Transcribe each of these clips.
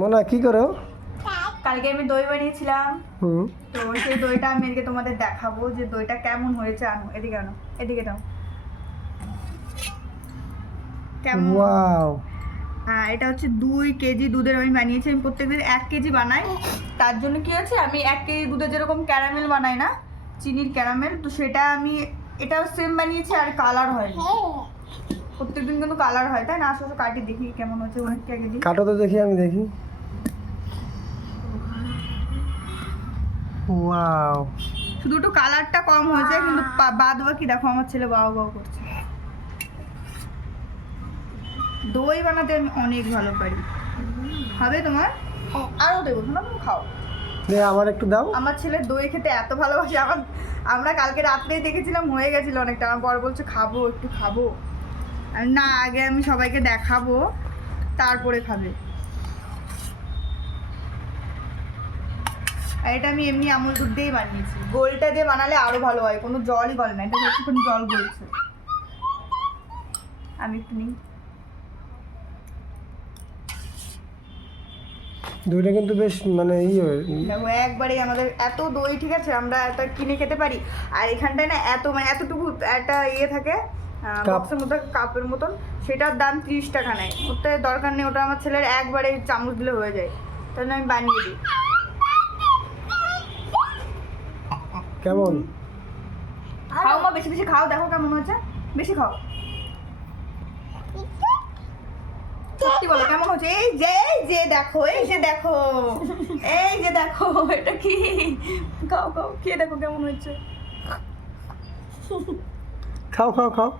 মোনা কি করো? কালকে আমি দই বানিয়েছিলাম, হুম, তো সেই দইটা আমি আজকে তোমাদের দেখাবো যে দইটা কেমন হয়েছে। আনো এদিকে, আনো এদিকে দাও। কেমন? ওয়াও, হ্যাঁ, এটা হচ্ছে 2 কেজি দুধের আমি বানিয়েছি। আমি প্রত্যেকদিন 1 কেজি বানাই। তার জন্য কি আছে, আমি 1 কেজি দুধের যেরকম ক্যারামেল বানাই না, চিনির ক্যারামেল, তো সেটা আমি এটাও সেম বানিয়েছি আর কালার হয়নি। প্রত্যেকদিন কিন্তু কালার হয়, তাই না? আসলে কাটি দেখি কেমন হচ্ছে, অনেকটা আগে দিই। কাটো তো দেখি, আমি দেখি। ওয়াও, শুধু একটু কালারটা কম হয়েছে, কিন্তু বাদ বাকি দেখো আমার ছেলে বাও বাও করছে। দই বানাতে আমি অনেক ভালো পারি। হবে তোমার? আরও দেবো, শোনো, তুমি খাও। দে আমার একটু দাও। আমার ছেলে দই খেতে এত ভালোবাসে। আমরা কালকে রাত্রেই দেখেছিলাম, হয়ে গেছিলো অনেকটা। আমার বর বলছে খাবো, একটু খাবো। আর না, আগে আমি সবাইকে দেখাবো, তারপরে খাবে। আর এটা আমি এমনি আমুল দুধ দিয়েই বানিয়েছি। গোলটা দিয়ে বানালে আরো ভালো হয়, কোনো জলই গলে না। এটা একটুখানি জল গলছে। আমি একটু নিই। দইটা কিন্তু বেশ মানে দেখো, একবারেই আমাদের এত দই, ঠিক আছে, আমরা এটা কিনে খেতে পারি। আর এখানটায় না এত মানে এতটুকু একটা থাকে কাপ। বক্সের মধ্যে, কাপের মতন, সেটার দাম 30 টাকা নেয়। ওতে দরকার নেই, ওটা আমার ছেলের একবারে চামচ দিলে হয়ে যায়। তাহলে আমি বানিয়ে দিই। কেমন? খাও মা, বেশি বেশি খাও, দেখো কেমন হয়েছে। বেশি খাও, সত্যি বলো কেমন হচ্ছে। এই যে দেখো, এই যে দেখো, এই যে দেখো, এটা কি? খাও খাও, খেয়ে দেখো কেমন হয়েছে। খাও খাও খাও।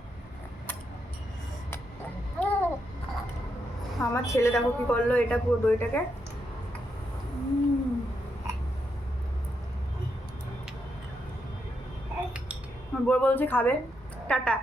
আমার ছেলে দেখো কি করলো, এটা পুরো দইটাকে। আমার বর বলছে খাবে। টাটা।